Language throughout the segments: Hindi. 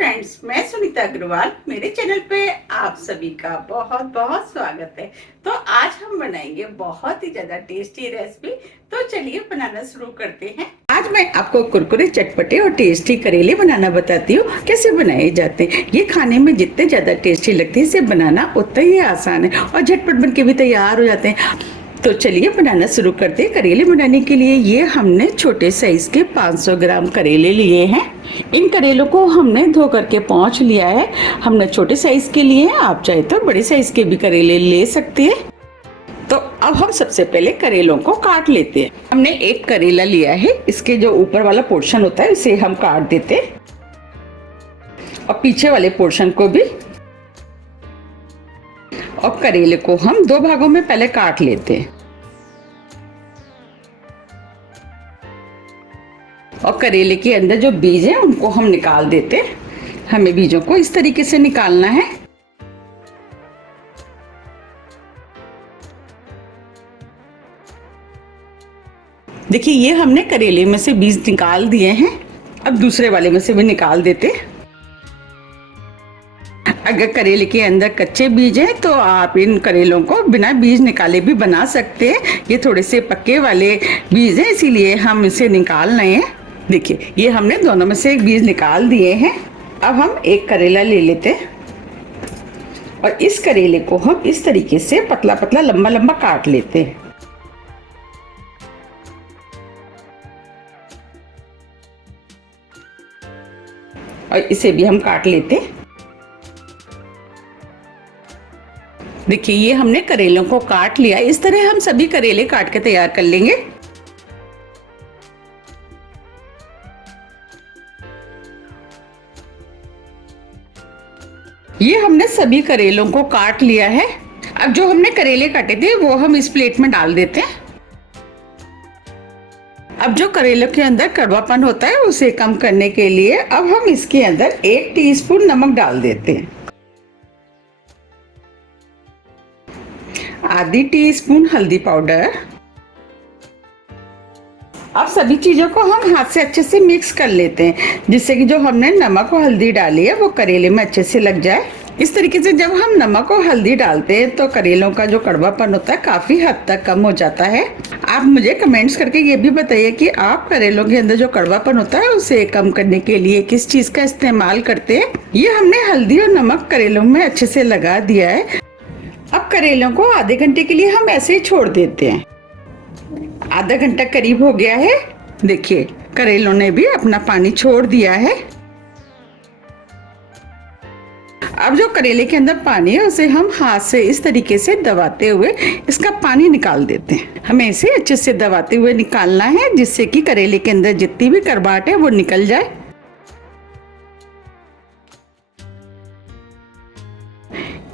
फ्रेंड्स, मैं सुनीता अग्रवाल। मेरे चैनल पे आप सभी का बहुत बहुत स्वागत है। तो आज हम बनाएंगे बहुत ही ज्यादा टेस्टी रेसिपी। तो चलिए बनाना शुरू करते हैं। आज मैं आपको कुरकुरे, चटपटे और टेस्टी करेले बनाना बताती हूँ। कैसे बनाए जाते हैं। ये खाने में जितने ज्यादा टेस्टी लगते हैं, इसे बनाना उतना ही आसान है और झटपट बन के भी तैयार हो जाते हैं। तो चलिए बनाना शुरू करते हैं। करेले बनाने के लिए ये हमने छोटे साइज के 500 ग्राम करेले लिए हैं। इन करेलों को हमने धो करके पोंछ लिया है। हमने छोटे साइज के लिए हैं, आप चाहे तो बड़े साइज के भी करेले ले सकते हैं। तो अब हम सबसे पहले करेलों को काट लेते हैं। हमने एक करेला लिया है, इसके जो ऊपर वाला पोर्शन होता है इसे हम काट देते हैं और पीछे वाले पोर्शन को भी। और करेले को हम दो भागों में पहले काट लेते हैं और करेले के अंदर जो बीज हैं उनको हम निकाल देते हैं। हमें बीजों को इस तरीके से निकालना है। देखिए, ये हमने करेले में से बीज निकाल दिए हैं। अब दूसरे वाले में से भी निकाल देते हैं। अगर करेले के अंदर कच्चे बीज हैं तो आप इन करेलों को बिना बीज निकाले भी बना सकते हैं। ये थोड़े से पक्के वाले बीज हैं, इसीलिए हम इसे निकाल रहे हैं। देखिए, ये हमने दोनों में से एक बीज निकाल दिए हैं। अब हम एक करेला ले लेते हैं और इस करेले को हम इस तरीके से पतला पतला लंबा लंबा काट लेते हैं। और इसे भी हम काट लेते हैं। देखिए, ये हमने करेलों को काट लिया। इस तरह हम सभी करेले काट के तैयार कर लेंगे। ये हमने सभी करेलों को काट लिया है। अब जो हमने करेले काटे थे वो हम इस प्लेट में डाल देते हैं। अब जो करेलों के अंदर कड़वापन होता है उसे कम करने के लिए अब हम इसके अंदर 1 टीस्पून नमक डाल देते हैं, आधी टीस्पून हल्दी पाउडर। अब सभी चीजों को हम हाथ से अच्छे से मिक्स कर लेते हैं, जिससे कि जो हमने नमक और हल्दी डाली है वो करेले में अच्छे से लग जाए। इस तरीके से जब हम नमक और हल्दी डालते हैं तो करेलों का जो कड़वापन होता है काफी हद तक कम हो जाता है। आप मुझे कमेंट्स करके ये भी बताइए कि आप करेलों के अंदर जो कड़वापन होता है उसे कम करने के लिए किस चीज का इस्तेमाल करते हैं। ये हमने हल्दी और नमक करेलों में अच्छे से लगा दिया है। अब करेलों को आधे घंटे के लिए हम ऐसे ही छोड़ देते हैं। आधा घंटा करीब हो गया है। देखिए, करेलों ने भी अपना पानी छोड़ दिया है। अब जो करेले के अंदर पानी है उसे हम हाथ से इस तरीके से दबाते हुए इसका पानी निकाल देते हैं। हमें इसे अच्छे से दबाते हुए निकालना है, जिससे कि करेले के अंदर जितनी भी कर्बाट है वो निकल जाए।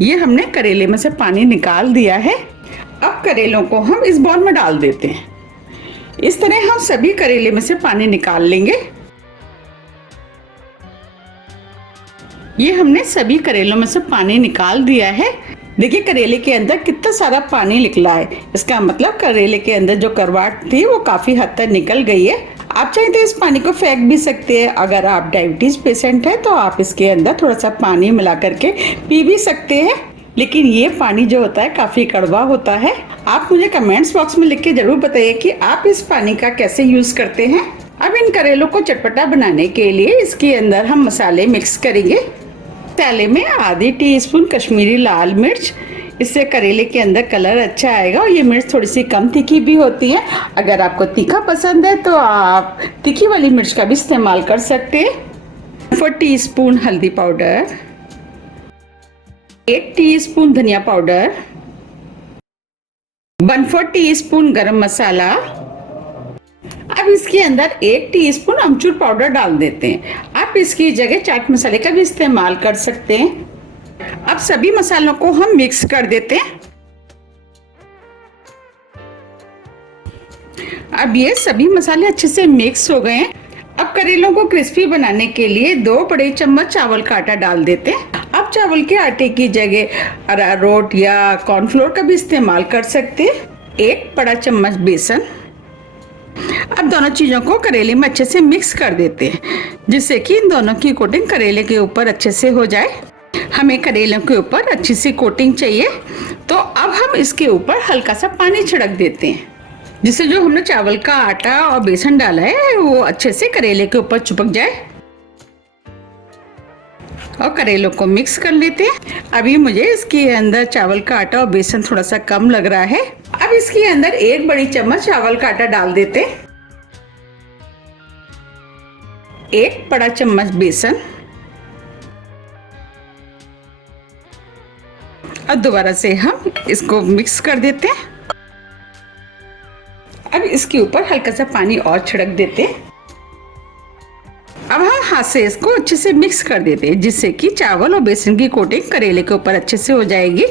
ये हमने करेले में से पानी निकाल दिया है। अब करेलों को हम इस बाउल में डाल देते हैं। इस तरह हम सभी करेले में से पानी निकाल लेंगे। ये हमने सभी करेलों में से पानी निकाल दिया है। देखिए, करेले के अंदर कितना सारा पानी निकला है। इसका मतलब करेले के अंदर जो करवाट थी वो काफी हद तक निकल गई है। आप चाहे तो इस पानी को फेंक भी सकते हैं। अगर आप डायबिटीज पेशेंट है तो आप इसके अंदर थोड़ा सा पानी मिला करके पी भी सकते हैं। लेकिन ये पानी जो होता है काफी कड़वा होता है। आप मुझे कमेंट्स बॉक्स में लिख के जरूर बताइए कि आप इस पानी का कैसे यूज करते हैं। अब इन करेलों को चटपटा बनाने के लिए इसके अंदर हम मसाले मिक्स करेंगे। मसाले में आधी टीस्पून कश्मीरी लाल मिर्च, इससे करेले के अंदर कलर अच्छा आएगा। और ये मिर्च थोड़ी सी कम तीखी भी होती है। अगर आपको तीखा पसंद है तो आप तीखी वाली मिर्च का भी इस्तेमाल कर सकते हैं। 4 टीस्पून हल्दी पाउडर, 1 टीस्पून धनिया पाउडर, 1/4 टीस्पून गरम मसाला। अब इसके अंदर 1 टीस्पून अमचूर पाउडर डाल देते हैं। आप इसकी जगह चाट मसाले का भी इस्तेमाल कर सकते हैं। अब सभी मसालों को हम मिक्स कर देते हैं। अब ये सभी मसाले अच्छे से मिक्स हो गए हैं। अब करेलों को क्रिस्पी बनाने के लिए 2 बड़े चम्मच चावल का आटा डाल देते हैं। आप चावल के आटे की जगह अरारोट या कॉर्नफ्लोर का भी इस्तेमाल कर सकते हैं। 1 बड़ा चम्मच बेसन, अब दोनों चीज़ों को करेले में अच्छे से मिक्स कर देते हैं, जिससे कि इन दोनों की कोटिंग करेले के ऊपर अच्छे से हो जाए। हमें करेलों के ऊपर अच्छी सी कोटिंग चाहिए, तो अब हम इसके ऊपर हल्का सा पानी छिड़क देते हैं, जिससे जो हमने चावल का आटा और बेसन डाला है वो अच्छे से करेले के ऊपर चिपक जाए। और करेलों को मिक्स कर लेते हैं। अभी मुझे इसके अंदर चावल का आटा और बेसन थोड़ा सा कम लग रहा है। अब इसके अंदर 1 बड़ी चम्मच चावल का आटा डाल देते हैं, 1 बड़ा चम्मच बेसन, और दोबारा से हम इसको मिक्स कर देते हैं। अब इसके ऊपर हल्का सा पानी और छिड़क देते हैं। अब हम हाथ से इसको अच्छे से मिक्स कर देते हैं, जिससे कि चावल और बेसन की कोटिंग करेले के ऊपर अच्छे से हो जाएगी।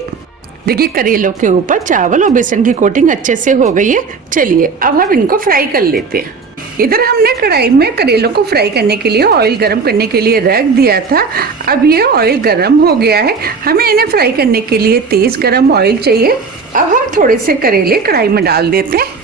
देखिए करेलों के ऊपर चावल और बेसन की कोटिंग अच्छे से हो गई है। चलिए अब हम इनको फ्राई कर लेते हैं। इधर हमने कढ़ाई में करेलों को फ्राई करने के लिए ऑयल गरम करने के लिए रख दिया था। अब ये ऑयल गरम हो गया है। हमें इन्हें फ्राई करने के लिए तेज गरम ऑयल चाहिए। अब हम थोड़े से करेले कढ़ाई में डाल देते हैं।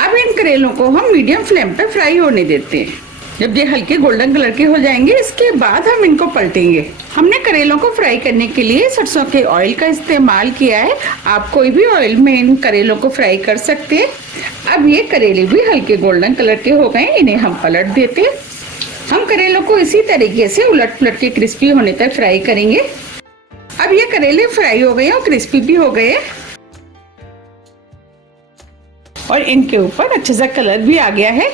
अब इन करेलों को हम मीडियम फ्लेम पे फ्राई होने देते हैं। जब ये हल्के गोल्डन कलर के हो जाएंगे, इसके बाद हम इनको पलटेंगे। हमने करेलों को फ्राई करने के लिए सरसों के ऑयल का इस्तेमाल किया है। आप कोई भी ऑयल में इन करेलों को फ्राई कर सकते हैं। अब ये करेले भी हल्के गोल्डन कलर के हो गए, इन्हें हम पलट देते हैं। हम करेलों को इसी तरीके से उलट पुलट के क्रिस्पी होने तक फ्राई करेंगे। अब ये करेले फ्राई हो गए और क्रिस्पी भी हो गए और इनके ऊपर अच्छे सा कलर भी आ गया है।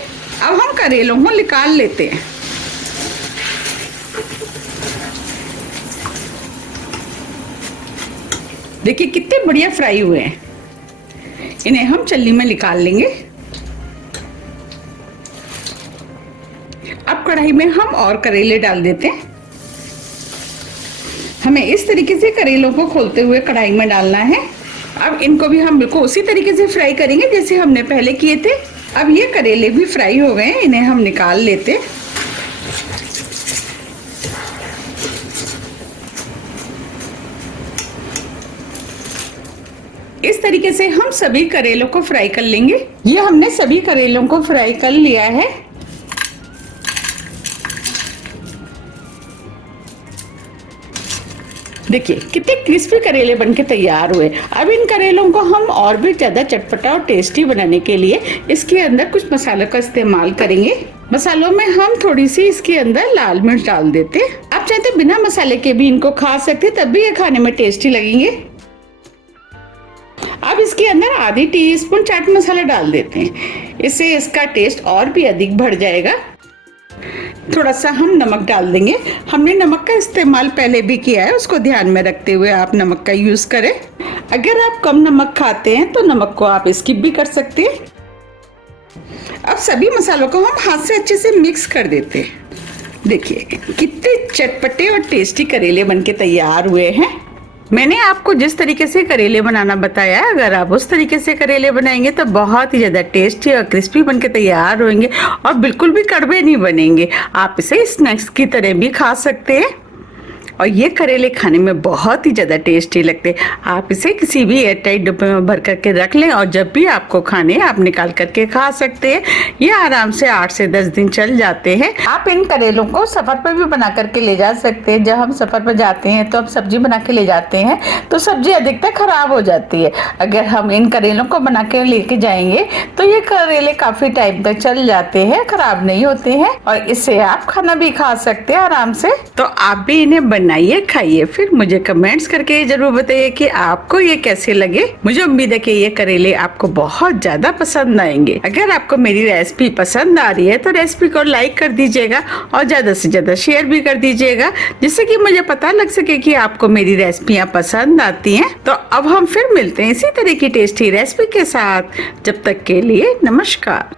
अब हम करेलों को निकाल लेते हैं। देखिए कितने बढ़िया फ्राई हुए हैं। इन्हें हम छलनी में निकाल लेंगे। अब कढ़ाई में हम और करेले डाल देते हैं। हमें इस तरीके से करेलों को खोलते हुए कढ़ाई में डालना है। अब इनको भी हम बिल्कुल उसी तरीके से फ्राई करेंगे जैसे हमने पहले किए थे। अब ये करेले भी फ्राई हो गए हैं, इन्हें हम निकाल लेते हैं। इस तरीके से हम सभी करेलों को फ्राई कर लेंगे। ये हमने सभी करेलों को फ्राई कर लिया है। देखिए कितने क्रिस्पी करेले बनके तैयार हुए। अब इन करेलों को हम और भी ज्यादा चटपटा और टेस्टी बनाने के लिए इसके अंदर कुछ मसालों का इस्तेमाल करेंगे। मसालों में हम थोड़ी सी इसके अंदर लाल मिर्च डाल देते। आप चाहते बिना मसाले के भी इनको खा सकते, तब भी ये खाने में टेस्टी लगेंगे। अब इसके अंदर आधी टीस्पून चाट मसाला डाल देते हैं, इससे इसका टेस्ट और भी अधिक बढ़ जाएगा। थोड़ा सा हम नमक डाल देंगे। हमने नमक का इस्तेमाल पहले भी किया है, उसको ध्यान में रखते हुए आप नमक का यूज करें। अगर आप कम नमक खाते हैं तो नमक को आप स्किप भी कर सकते हैं। अब सभी मसालों को हम हाथ से अच्छे से मिक्स कर देते हैं। देखिए कितने चटपटे और टेस्टी करेले बनके तैयार हुए हैं। मैंने आपको जिस तरीके से करेले बनाना बताया, अगर आप उस तरीके से करेले बनाएंगे तो बहुत ही ज़्यादा टेस्टी और क्रिस्पी बनके तैयार होंगे और बिल्कुल भी कड़वे नहीं बनेंगे। आप इसे स्नैक्स की तरह भी खा सकते हैं और ये करेले खाने में बहुत ही ज़्यादा टेस्टी लगते हैं। आप इसे किसी भी एयरटाइट डिब्बे में भर करके रख लें और जब भी आपको खाने आप निकाल करके खा सकते हैं। ये आराम से 8 से 10 दिन चल जाते हैं। आप इन करेलों को सफ़र पर भी बना करके ले जा सकते हैं। जब हम सफ़र पर जाते हैं तो हम सब्जी बना के ले जाते हैं तो सब्जी अधिकतर खराब हो जाती है। अगर हम इन करेलों को बना के लेके जाएंगे तो ये करेले काफ़ी टाइम तक चल जाते हैं, खराब नहीं होते हैं और इससे आप खाना भी खा सकते हैं आराम से। तो आप भी इन्हें बनाइए, खाइए, फिर मुझे कमेंट्स करके जरूर बताइए कि आपको ये कैसे लगे। मुझे उम्मीद है कि ये करेले आपको बहुत ज्यादा पसंद आएंगे। अगर आपको मेरी रेसिपी पसंद आ रही है तो रेसिपी को लाइक कर दीजिएगा और ज्यादा से ज्यादा शेयर भी कर दीजिएगा, जिससे कि मुझे पता लग सके कि आपको मेरी रेसिपियाँ पसंद आती हैं। तो अब हम फिर मिलते हैं इसी तरह की टेस्टी रेसिपी के साथ। जब तक के लिए नमस्कार।